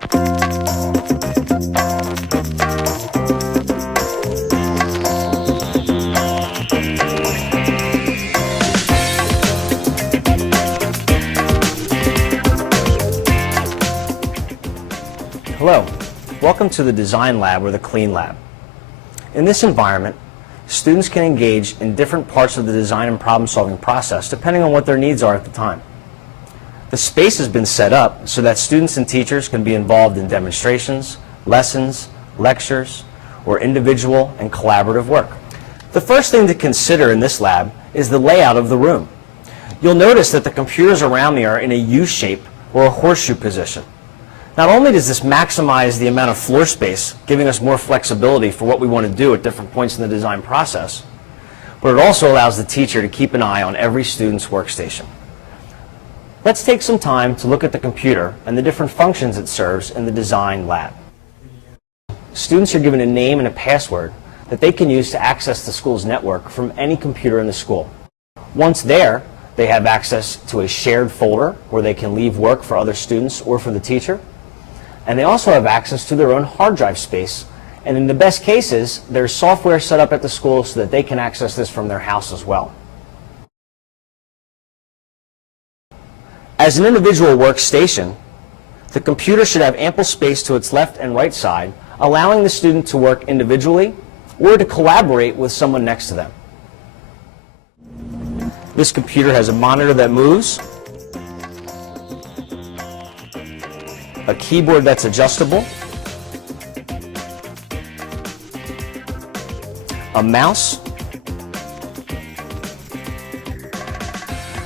Hello, welcome to the Design Lab or the Clean Lab. In this environment, students can engage in different parts of the design and problem-solving process depending on what their needs are at the time. The space has been set up so that students and teachers can be involved in demonstrations, lessons, lectures, or individual and collaborative work. The first thing to consider in this lab is the layout of the room. You'll notice that the computers around me are in a U shape or a horseshoe position. Not only does this maximize the amount of floor space, giving us more flexibility for what we want to do at different points in the design process, but it also allows the teacher to keep an eye on every student's workstation. Let's take some time to look at the computer and the different functions it serves in the Design Lab. Students are given a name and a password that they can use to access the school's network from any computer in the school. Once there, they have access to a shared folder where they can leave work for other students or for the teacher. And they also have access to their own hard drive space. And in the best cases, there's software set up at the school so that they can access this from their house as well. As an individual workstation, the computer should have ample space to its left and right side, allowing the student to work individually or to collaborate with someone next to them. This computer has a monitor that moves, a keyboard that's adjustable, a mouse,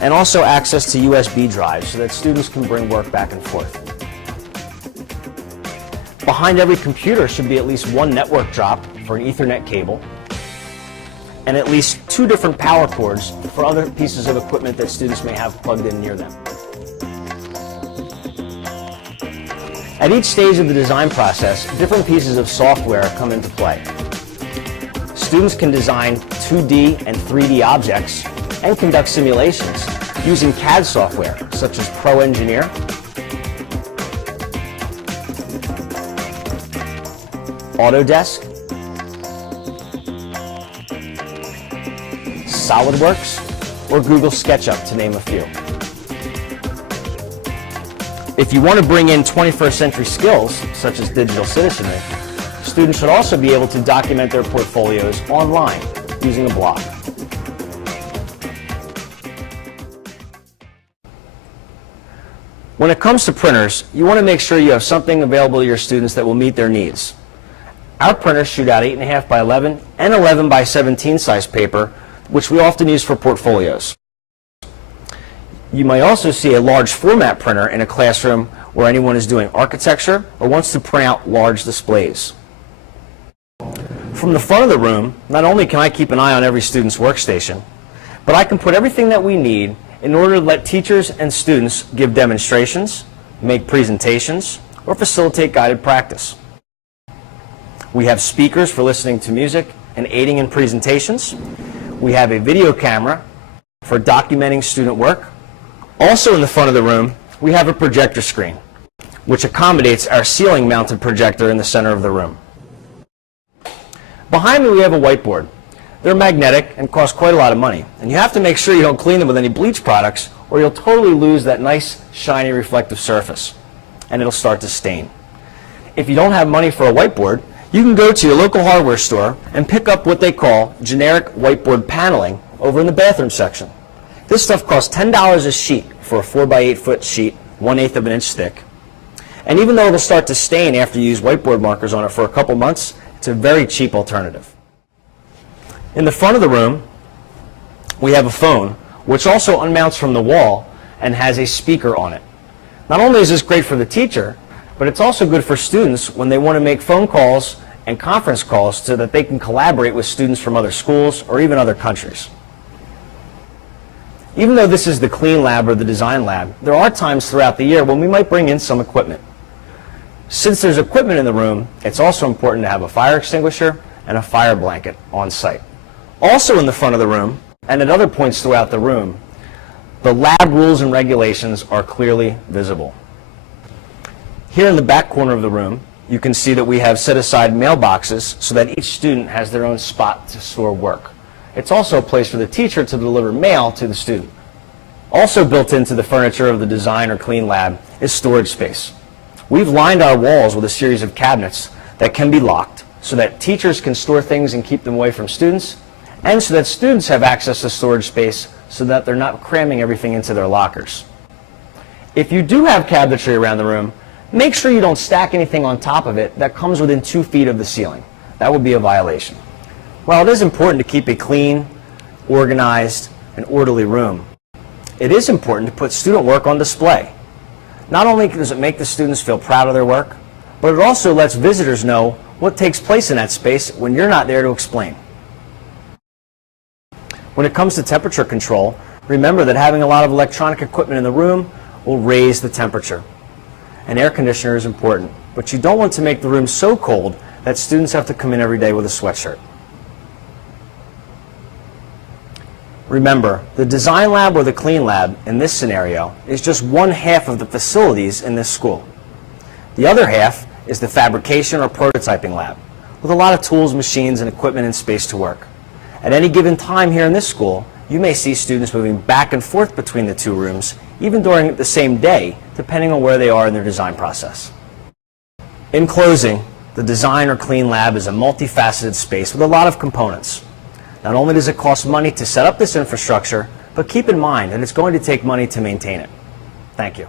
and also access to USB drives so that students can bring work back and forth. Behind every computer should be at least one network drop for an Ethernet cable, and at least 2 different power cords for other pieces of equipment that students may have plugged in near them. At each stage of the design process, different pieces of software come into play. Students can design 2D and 3D objects and conduct simulations using CAD software such as ProEngineer, Autodesk, SolidWorks, or Google SketchUp, to name a few. If you want to bring in 21st century skills, such as digital citizenry, students should also be able to document their portfolios online using a blog. When it comes to printers, you want to make sure you have something available to your students that will meet their needs. Our printers shoot out 8.5 by 11 and 11 by 17 size paper, which we often use for portfolios. You might also see a large format printer in a classroom where anyone is doing architecture or wants to print out large displays. From the front of the room, not only can I keep an eye on every student's workstation, but I can put everything that we need in order to let teachers and students give demonstrations, make presentations, or facilitate guided practice. We have speakers for listening to music and aiding in presentations. We have a video camera for documenting student work. Also in the front of the room, we have a projector screen, which accommodates our ceiling-mounted projector in the center of the room. Behind me, we have a whiteboard. They're magnetic and cost quite a lot of money, and you have to make sure you don't clean them with any bleach products, or you'll totally lose that nice, shiny, reflective surface, and it'll start to stain. If you don't have money for a whiteboard, you can go to your local hardware store and pick up what they call generic whiteboard paneling over in the bathroom section. This stuff costs $10 a sheet for a 4 by 8 foot sheet, 1/8 of an inch thick. And even though it'll start to stain after you use whiteboard markers on it for a couple months, it's a very cheap alternative. In the front of the room, we have a phone, which also unmounts from the wall and has a speaker on it. Not only is this great for the teacher, but it's also good for students when they want to make phone calls and conference calls so that they can collaborate with students from other schools or even other countries. Even though this is the Clean Lab or the Design Lab, there are times throughout the year when we might bring in some equipment. Since there's equipment in the room, it's also important to have a fire extinguisher and a fire blanket on site. Also in the front of the room, and at other points throughout the room, the lab rules and regulations are clearly visible. Here in the back corner of the room, you can see that we have set aside mailboxes so that each student has their own spot to store work. It's also a place for the teacher to deliver mail to the student. Also built into the furniture of the Design or Clean Lab is storage space. We've lined our walls with a series of cabinets that can be locked so that teachers can store things and keep them away from students, and so that students have access to storage space so that they're not cramming everything into their lockers. If you do have cabinetry around the room, make sure you don't stack anything on top of it that comes within 2 feet of the ceiling. That would be a violation. While it is important to keep a clean, organized, and orderly room, it is important to put student work on display. Not only does it make the students feel proud of their work, but it also lets visitors know what takes place in that space when you're not there to explain. When it comes to temperature control, remember that having a lot of electronic equipment in the room will raise the temperature. An air conditioner is important, but you don't want to make the room so cold that students have to come in every day with a sweatshirt. Remember, the Design Lab or the Clean Lab in this scenario is just one half of the facilities in this school. The other half is the Fabrication or Prototyping Lab, with a lot of tools, machines, and equipment and space to work. At any given time here in this school, you may see students moving back and forth between the two rooms, even during the same day, depending on where they are in their design process. In closing, the Design or Clean Lab is a multifaceted space with a lot of components. Not only does it cost money to set up this infrastructure, but keep in mind that it's going to take money to maintain it. Thank you.